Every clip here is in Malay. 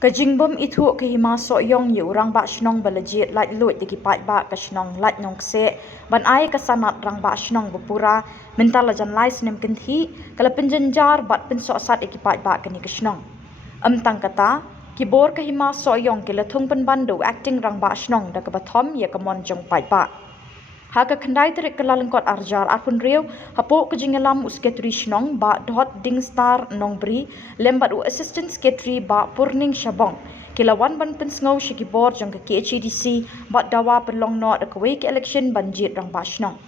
Kajingbom ithu kahima soyong yu rang ba shnong balajit light lut diki pai ba ka shnong light nong se ban ai ka sanat rang ba shnong bupura mental jan lai snem kinthi kala penjenjar bat penso sat iki pai ba kani ka shnong tang kata kibor kahima soyong kila thung pen bandu acting rang ba shnong da ka bathom ya ka mon jong pai ba Haka kendai terik kelalengkot arjar arpun riu hapo kejingelam usketri shnong ba dot ding star nongbri lembat u assistant secretary ba purning shabong kilawan ban pensngau shiki board jong ke KHDC ba dawa pelong no da kwei ke election banjit rang ba shnong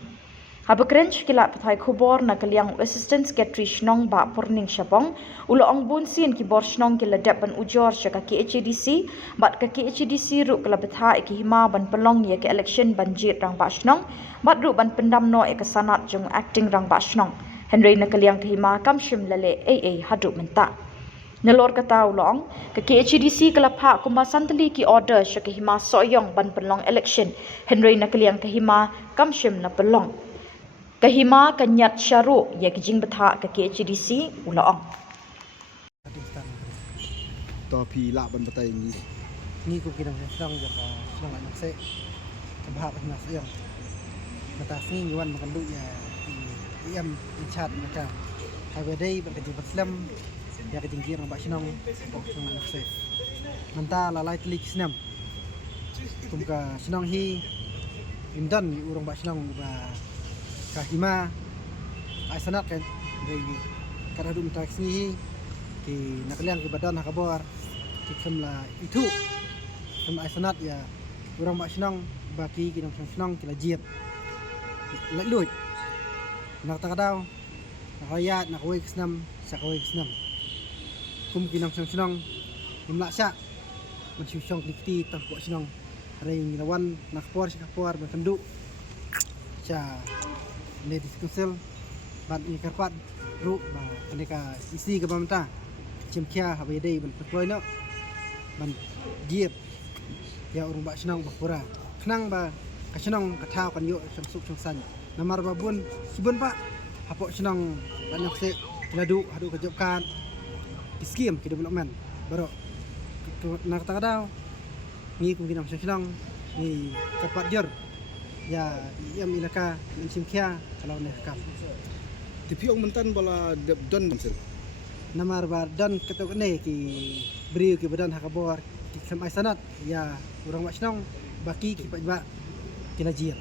Haba krench kila pathai khubor na kaliang assistant secretary shnong ba purning shabong ulo ong bun sin ki bor shnong kila dep ban ujor shaka KHDC bat ka KHDC ru kala patha ki hima ban pelong ye ke election banjit rang ba shnong bat ru ban pendam no e ka sanat jong acting rang ba shnong Henry na kaliang ki hima kamshim lale AA hadu menta Nelor kata ulong ke KHDC kala pha kuma santali ki order shaka hima soyong ban pelong election Henry na kaliang ki hima kamshim na pelong Kahima kanyat syaru ya kijing betha ke KHDC ulaong. Tapi lak ban batai ni ko kinang sang ja ka sang anak se kabha ka nas yang mata sing yuan makandu ya iam inchat maka hai dai ban kajing baslam ya kajing girang ba sinong sang anak se manta la lai tlik snam tumka sinong hi imdan urang ba sinong ba kahima ay sanat kan dari kadadum taksi ki nakaliang ki badan hakabar ki kamla itu kam ay sanat ya urang ba sinang baki ki nang sinang kila jiet la lut nak takadaw nakayat nakaway kisnam sa kaway kisnam kum ki nang sinang imla sya mansyusyong dikti tangko sinang ring lawan nakapor sa kapor makandu sa Ladies Council ban ini karpat ru ba kaneka isi ka bamta chimkya habai dai ban deploy no ban giep ya urung ba senang bakura khnang ba ka senang ka thau kan yo samsuk sangsan namar ba bun sibun pa hapo senang banyak se ladu hadu ka job kan skim ki development baro nak ta daw ni ku ginam senang ni karpat jor ya iam ilaka mensimkia kalau nekam Tapi orang mentan bala don kamsel namar bar dan ketok ne ki beri ki badan hakabor ki samai sanat ya urang wasnong baki ki ba kilajir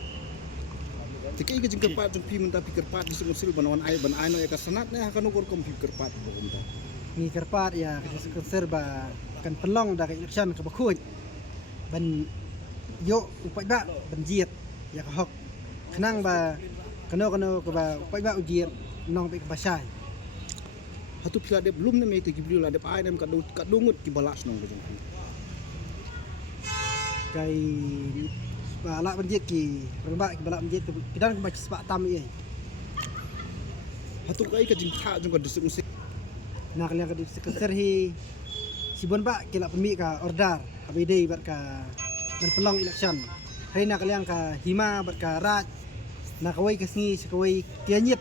Tikai ke jeng kerpat jeng pi menta pi kerpat di kamsel banawan ai ban ai no ya kasanat ne akan ukur kom pi kerpat bo menta ni kerpat ya konser ba kan pelong da election ka bakut ban yo upai ba ban jiet ya ka hok kenang ba kano ka ba upai ba ujiet nong pe ka basai hatu pila de belum ne me te ki blu la de ai nem ka dungut ki balas nong jeng pi kai ba la ban jiet ki ba ki bala ban jiet ki dan ka ba sepak tam ye hatu kai ka jeng tha jeng ka desuk musik nak liang ka di sekeser hi sibon ba ki la pemi ka order abi dei bar ka berpelong election hai nak liang ka hima bar ka rat nak kawai ka sngi sakawai kianyit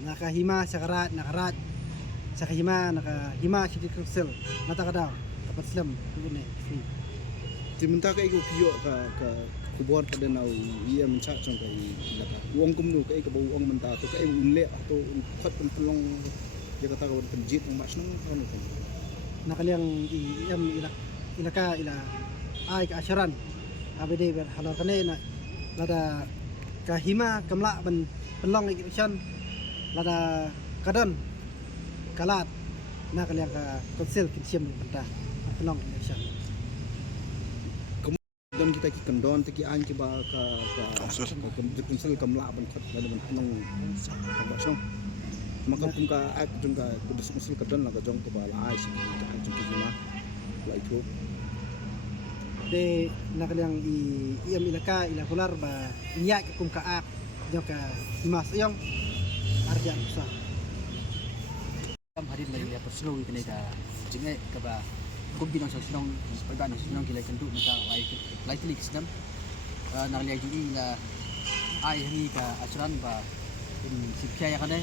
nak ka hima sakarat nak rat sakahima nak hima city council mata ka daw dapat slam ne ti menta kai ko pio ka kubor ka denau ia menca jong kai laka uang kumnu kai ka bau uang menta to kai unle to khat pelong dia kata ka penjit ng mas nong kan nak liang iam ilaka ila ai ka asyaran abede ber halal kane na lada kahima kamla ban pelong election lada kadon kalat na kaliang ka konsil kinsiam ta pelong election don kita ki kendon te ki an ki ba ka konsil kamla ban khat ban nong ba song maka pun ka ai jong ka konsil kadon la ka jong to ba la ai si ka an jong ki ma la itu de nakaliang iam ilaka ila kular ba inya ka kum ka ak jong ka mas yong arja usa kam hari lai ya perslo kene ka jingai ka ba kum binang sosnong pagana sosnong kilai kendu mata lai klik sedam nakaliang ji la ai hani ka asuran ba in sipya ya kane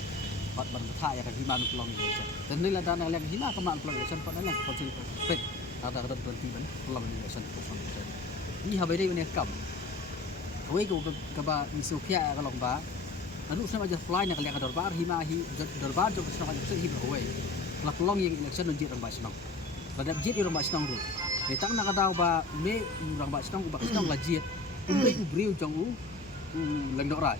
bat bar tha ya ka himan plong dan nila dan nakaliang hina ka man plong san pa na konsil pet ada berhenti ban pulang di election person ini habai dai ne kam kawai ko ka ba ni sokya ka long ba anu sama aja fly nak lihat dorbar himahi dorbar jo senang aja hi kawai la pulang yang election nunjit orang ba senang ladap jit orang ba senang ru detang nak tahu ba me orang ba senang ba senang la jit umbai ubriu jong u lengdok rai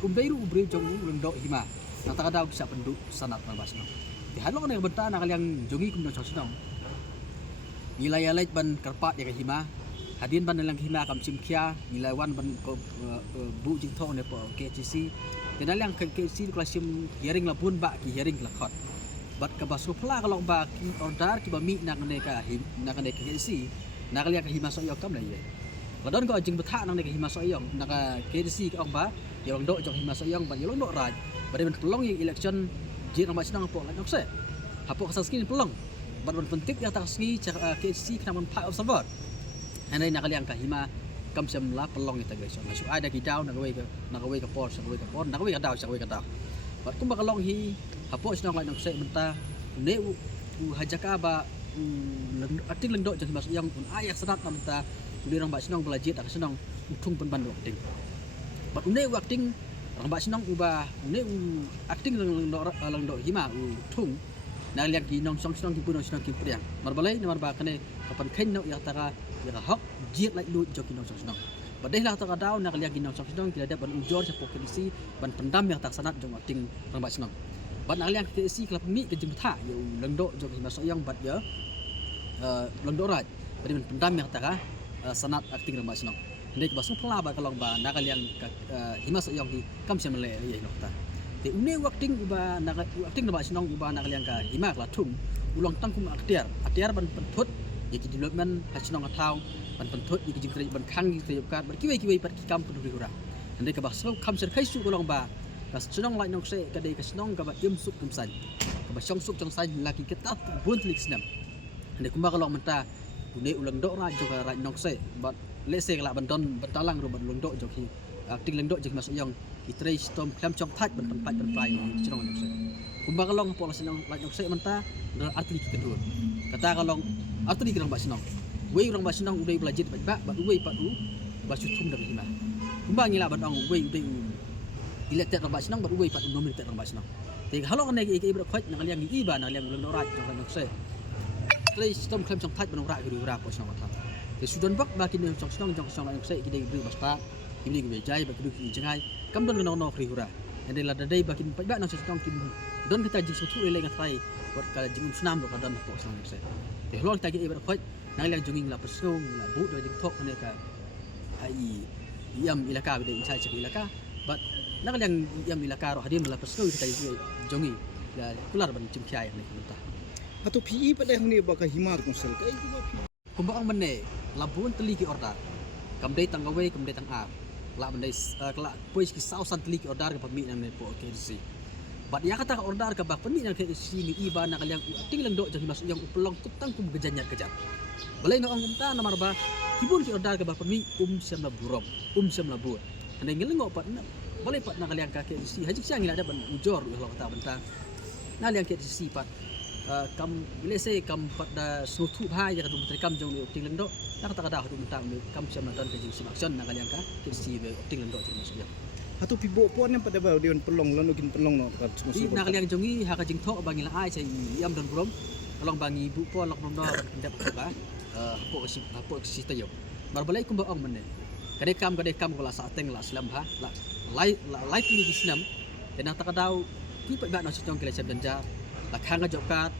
umbai ru ubriu jong u lengdok hima nak tak tahu kisah penduk sanat orang ba senang di halong ne benta nak yang jongi kum no senang nilai alait ban karpat ya hima hadin ban lang hima kam simkia nilai wan ban ko bu jing thong ne po KCC tenal yang KCC klasim hearing la bun ba ki hearing la khot bat ka basu pla kalau ba ki order ki ba mi nak ne ka nak ne KCC nak liang ka hima so yo kam la ye ladon ko jing betha nak ne ka hima so yo nak KCC ka ong ba yo dok jong hima so yo ban yo dok raj bade ban pelong yang election jit ong ba senang po la nok se hapo ka skin pelong bat ban pentik ya tak sni KCC kena ban part observer anai nak liang ka hima kam sem la pelong ita guys masuk ada ki daw nak we ka por nak we ka daw bat kum ba kalong hi hapo senang lai nok se menta ne u hajaka ba ating lengdok jang mas yang pun ayak sedap menta udi rang ba senang belajar tak senang utung pen ban acting bat ne u acting rang ba senang uba ne u acting lengdok hima u tung nak liang ki nong song senang ki pun senang ki priang marbalai nomor ba kene kapan ken no ya taka ya hok jiet lai lu joki nong song senang badai lah taka daw nak liang ki nong song senang kita ada ban ujor sa polisi ban pendam yang tak sanat jong acting rang ba senang bat nak liang KCC kelap mi ke jemtha ya lengdok joki mas yang bat ya lengdok raj badi ban pendam yang taka sanat acting rang ba senang ndek ba su pla ba kalong ba nak liang himas yang ki kam sem le ye nokta te une wakting uba nak acting na ba senang uba nak liang ka himak la thum ulang tangkum aktiar ban penthut ye ki development ha senang atau ban penthut ye ki jing ban khang ki krep kat ban kiwei pat ki kam pun ura ndek ba so kam ser khai su kolong ba ka senang lai nok se ka dei ka senang ka ba yum suk tum san ka ba song suk jong san laki ketat bun tlik snam ndek kumba kolong menta une ulang dok ra jo ka ra nok se bat le se la ban don bentalang ro ban ulang dok jo ki acting leng dok jing mas yang kitrai storm klam chom thaj ban pai senang nok se kumba kalong pola senang lai nok se menta arti ki kedua kata kalong arti ki rang ba senang wei rang ba senang udai belajar ba wei pat u ba sutum dari hima kumba ngila ban ong wei udai ile tet rang ba senang ba wei pat nomor tet rang ba senang te halong ne ki ibra khoj nak liang gi ba nak liang leng dok raj jong nok se kitrai storm klam chom thaj ban ra ki ra po senang ta te sudan bak ba kin jong senang nok se ki dei bri basta ini gue jai bagi dulu jengai kam don kena nok rihura ande la dadai bakin pajak nang sesong kim don kita jing sutu le ngatai buat kala jing senam do kadan po sang se te lol ta ge ibar khoj nang liang junging la persung la bu do jing thok ne ka ai yam ilaka be insai cek ilaka bat nang liang yam ilaka ro hadim la persung kita jungi la kular ban jing khai ne kita atau PE pada yang ni bakal himar konsel kai kumbang menne labun teli ki order kam dei tang away kam dei tang ar la bandai kala pois ki sausan teli ki order ka pami nang ne po KCC bat ya kata order ka bak pami nang KCC ni iba nak liang ting lang do jadi masuk yang upelong kutang kum gejanyat kejap balai no ang umta namar ba kibun ki order ka bak pami sem la burom sem la bur andai ngelengo pat balai pat nak liang ka KCC haji siang ila ada ban ujor lo kata bentang na liang KCC pat kam ile se kam pada sutu bhai ya kadum kam jong ni ting lendo nak tak ada hadu mentang ni kam siam nonton ke jing simakson nak kalian ka KCC be ting lendo jing masuk atau pibo pon yang pada bau dia pelong lalu kin pelong no kat musuh nak kalian jongi ha ka jing thok bangila ai sai yam don brom kalong bangi bu pon lok nom do ndap ba hapo si tayo barbalai kum ba ong menne kade kam kala sa teng la slam ha la lai ni di snam tenang tak dau ki pa ba no si tong kele sab danja la khanga jokat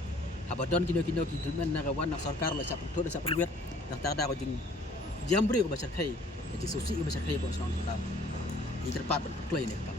habadon kino ki dulmen na kawan nak sarkar la sa putho sa perwet nak tak ada ko jing jambri ko basar khai ji susi ko basar khai bo song ta ni terpat ban klei ne kam